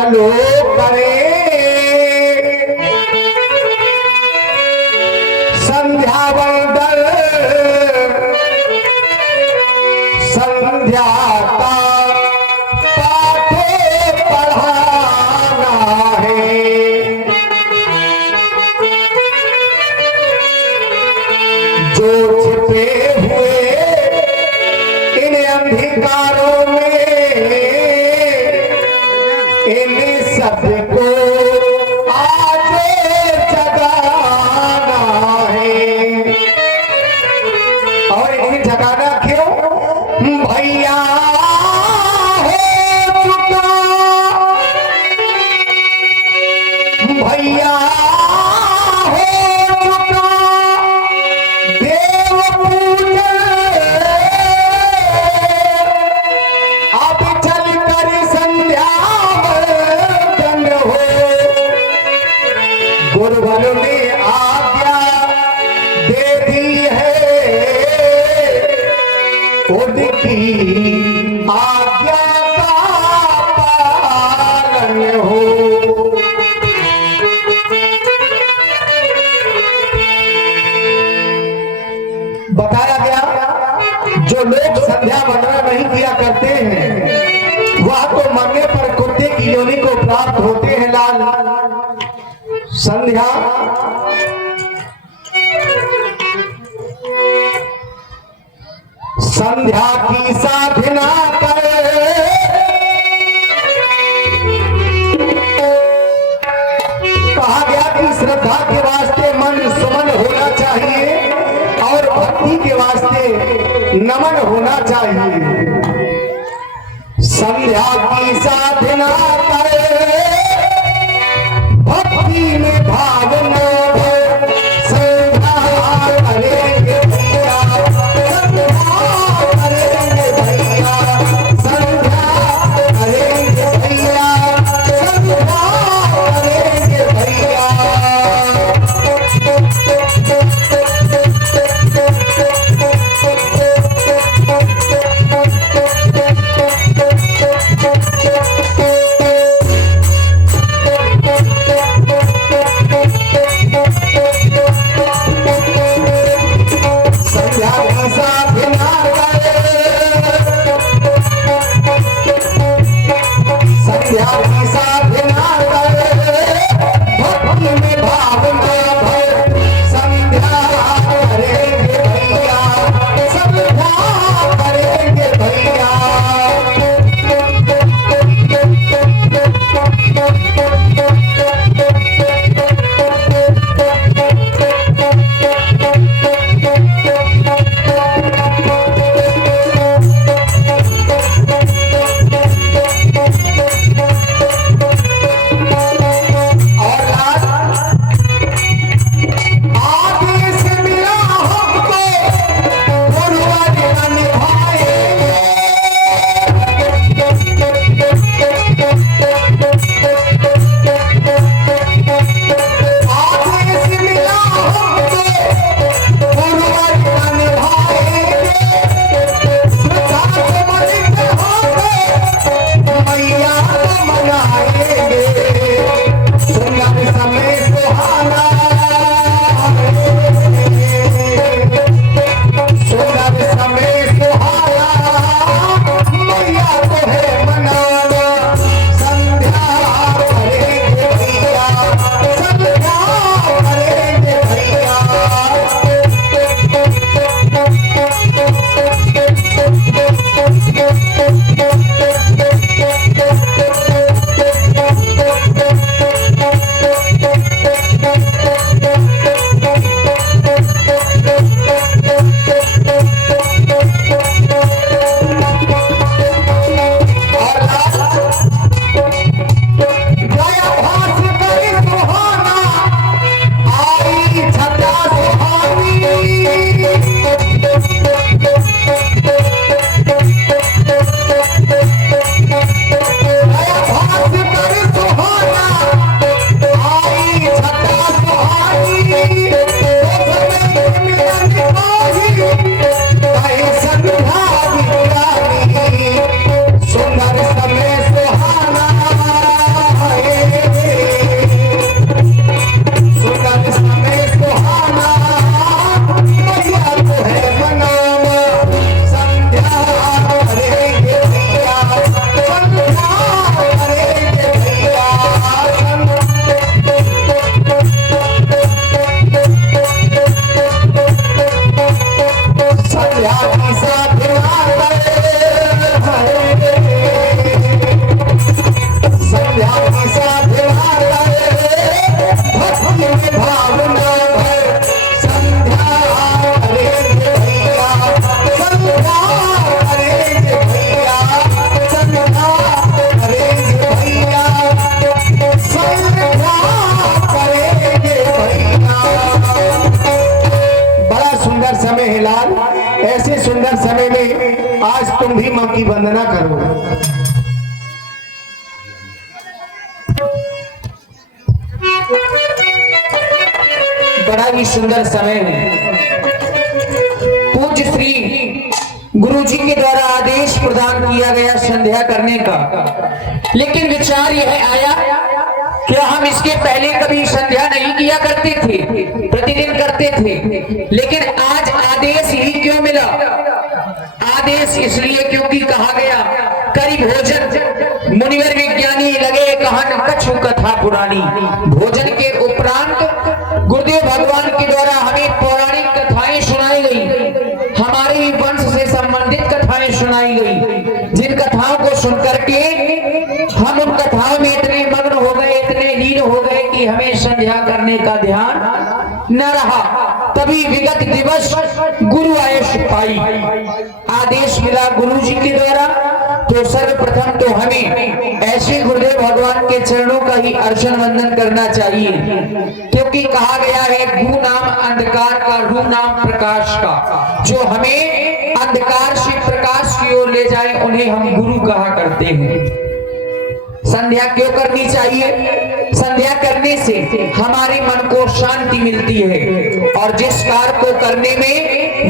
चलो करे संध्या वंदन, संध्या का पाठ पढ़ाना है। जो छिपे हुए इन अंधकारों में इन सबको आज जगाना है। और इन्हें जगाना क्यों? भैया हो चुका, भैया हो चुका देव पूजन, अब चल कर संध्या वंदन हो। गुरुवर ने आज्ञा दे दी है, उनकी आज्ञा का पालन हो। बताया गया जो लोग संध्या वंदना नहीं किया करते हैं वह तो मरने पर कुत्ते की योनि को प्राप्त होते हैं। लाल संध्या संध्या की साधना कर कहा गया कि श्रद्धा के वास्ते मन सुमन होना चाहिए और भक्ति के वास्ते नमन होना चाहिए। संध्या की साधना कर भक्ति में भावना संध्या की साथ संध्या की साथ भक्ति में भावना है संध्या करेंगे भैया संध्या करेंगे भैया संध्या करेंगे भैया संध्या करेंगे भैया। बड़ा सुंदर समय है लाल, ऐसे सुंदर समय में आज तुम भी मां की वंदना करो। बड़ा ही सुंदर समय है। पूज्य श्री गुरु जी के द्वारा आदेश प्रदान किया गया संध्या करने का, लेकिन विचार यह आया क्या हम इसके पहले कभी संध्या नहीं किया करते थे, प्रतिदिन करते थे, लेकिन आज आदेश ही क्यों मिला? आदेश इसलिए क्योंकि कहा गया करी भोजन मुनिवर विज्ञानी लगे कहन कछु कथा पुरानी। भोजन के उपरांत गुरुदेव भगवान के द्वारा हमें पौराणिक कथाएं सुनाई गई, हमारे वंश से संबंधित कथाएं सुनाई गई, जिन कथाओं को सुनकर के हम उन कथाओं में इतने मग्न हो गए, इतने लीन हो गए कि हमें संध्या करने का ध्यान न रहा। तभी विगत दिवस गुरु आदेश पाई, आदेश मिला गुरु जी के द्वारा, तो सर्वप्रथम तो हमें ऐसे गुरुदेव भगवान के चरणों का ही अर्चन वंदन करना चाहिए, क्योंकि कहा गया है गु नाम अंधकार का, रू नाम प्रकाश का। जो हमें अंधकार से प्रकाश की ओर ले जाए उन्हें हम गुरु कहा करते हैं। संध्या क्यों करनी चाहिए? संध्या करने से हमारे मन को शांति मिलती है, और जिस कार्य को करने में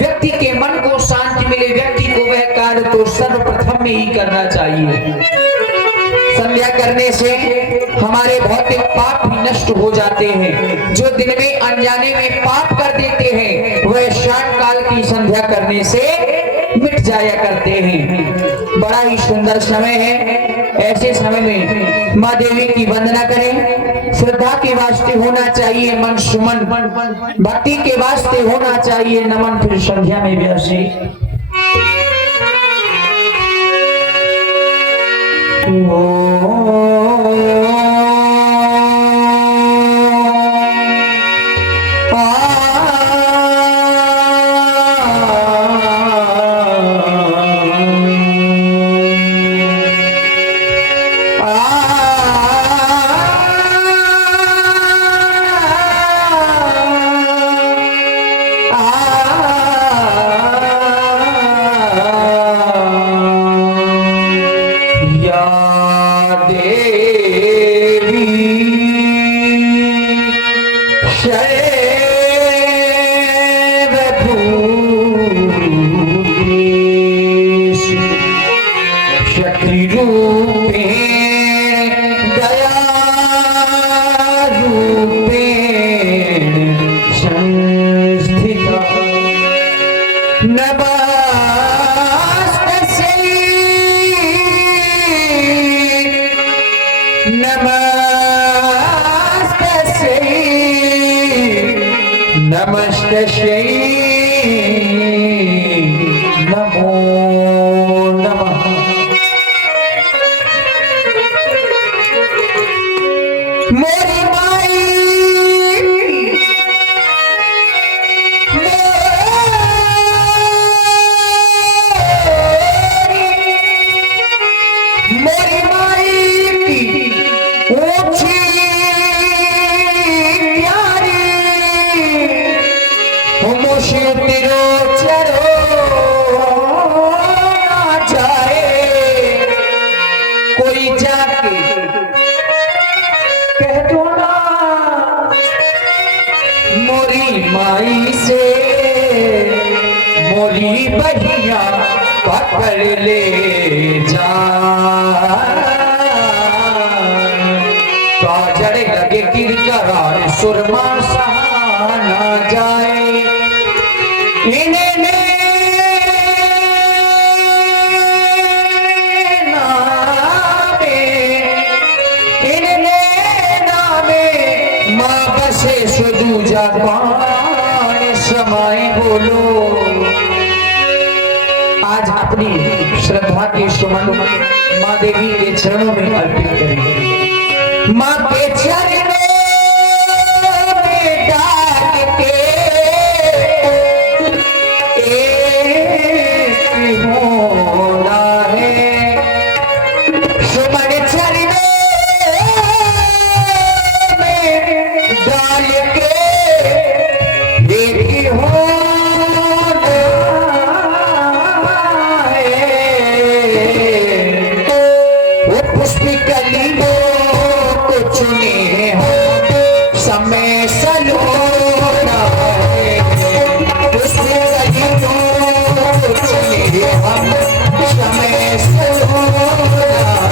व्यक्ति के मन को शांति मिले, व्यक्ति को वह कार्य तो सर्वप्रथम में ही करना चाहिए। संध्या करने से हमारे भौतिक पाप भी नष्ट हो जाते हैं, जो दिन में अनजाने में पाप कर देते हैं वह शाम काल की संध्या करने से मिट जाया करते हैं। बड़ा ही सुंदर समय है, ऐसे समय में माँ देवी की वंदना करें। श्रद्धा के वास्ते होना चाहिए मन सुमन, भक्ति के वास्ते होना चाहिए नमन, फिर संध्या में व्यासी। नमस्ते नमो नमः। मोरी माई मोरी माई की ऊंची तेरो चरो ना जाए, कोई जाके कह दो ना मोरी माई से, मोरी बहिया पकड़ ले जा, काजड़े लगे किरकरार सुरमा सहाना जाए। इन्हें नामे माँ बसे सुदूजा पान समाई बोलो, आज अपनी श्रद्धा के सुमन माँ देवी के चरणों में अर्पित करेंगे। माँ के चरणों में डाल के एक होना है, सुमन चरणों में डाल के एक होना समय सलोना है, उसमें हम समय सलोना है।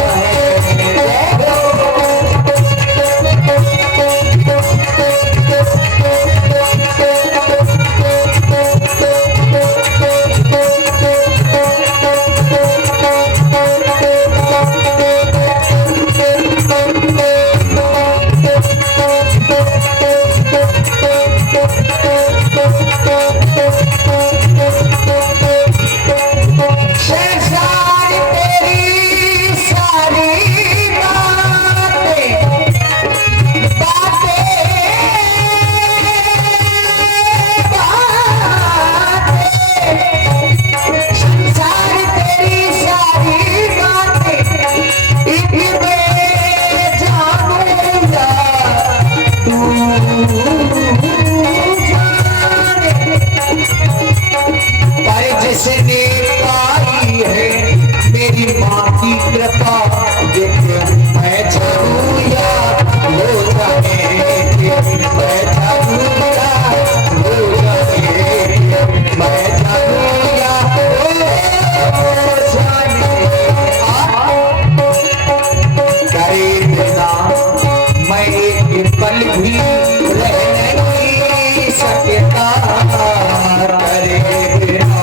जिसने पाई है मेरी माँ की कृपा, देख मैं जाऊँगा हो जाए, मैं जाऊँगा हो जाए, मैं जाऊँगा हो जाए। करे बिना मैं एक पल भी रह नहीं सकता, करे बिना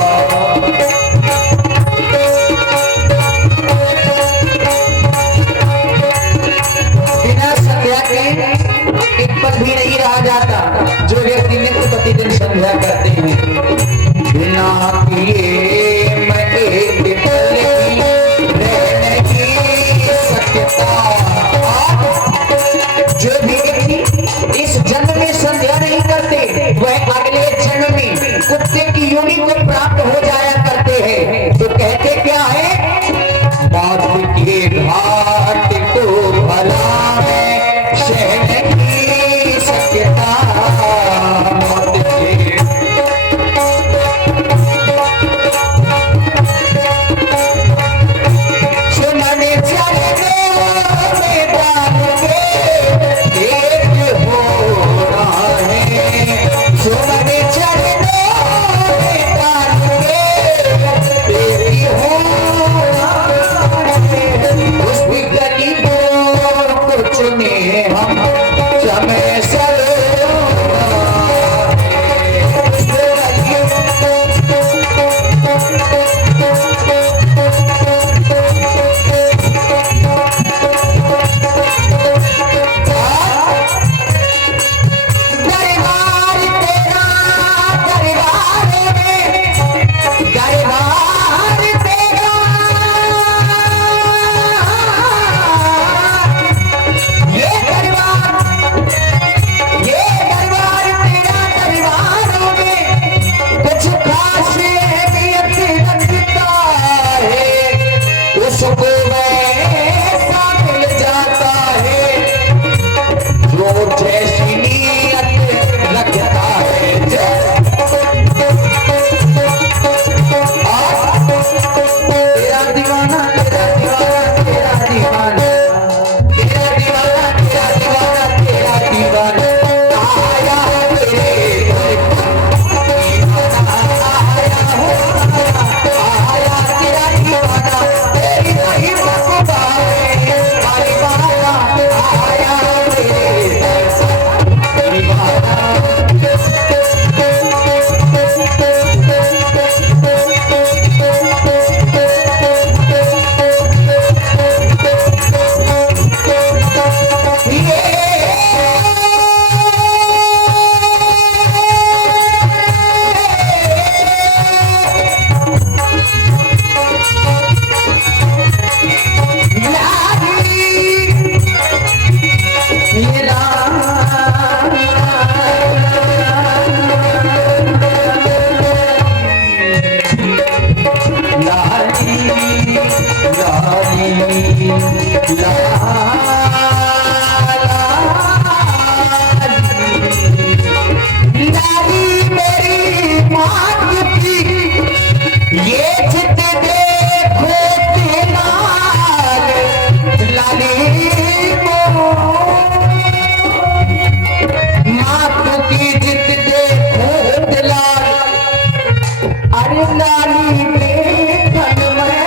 वाली देखन में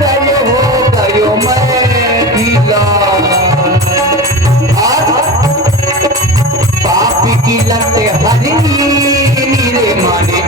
गयो मैं गीला। पाप की लत हरी रे माने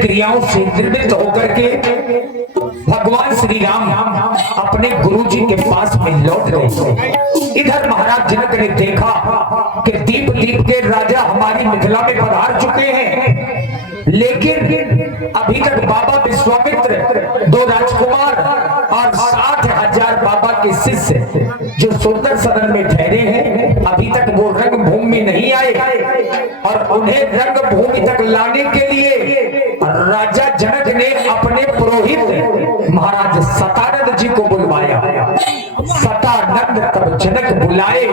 क्रियाओं से निर्मित होकर के भगवान श्री राम अपने गुरुजी के पास में लौट गए। इधर महाराज जनक ने देखा कि दीप के राजा हमारी मिथिला में पधार चुके हैं, लेकिन अभी तक बाबा विश्वामित्र, 2 राजकुमार और 60,000 बाबा के शिष्य जो सुंदर सदन में ठहरे हैं, अभी तक वो रंग भूमि में नहीं आए। और उन्हें रंग भूमि तक लाने के लिए राजा जनक ने अपने पुरोहित महाराज सतानंद जी को बुलवाया। सतानंद तब जनक बुलाए,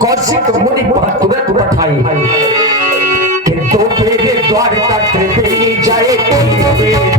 कौशिक मुनि तुरंत कि तो मेरे द्वार का त्रिवेणी जाए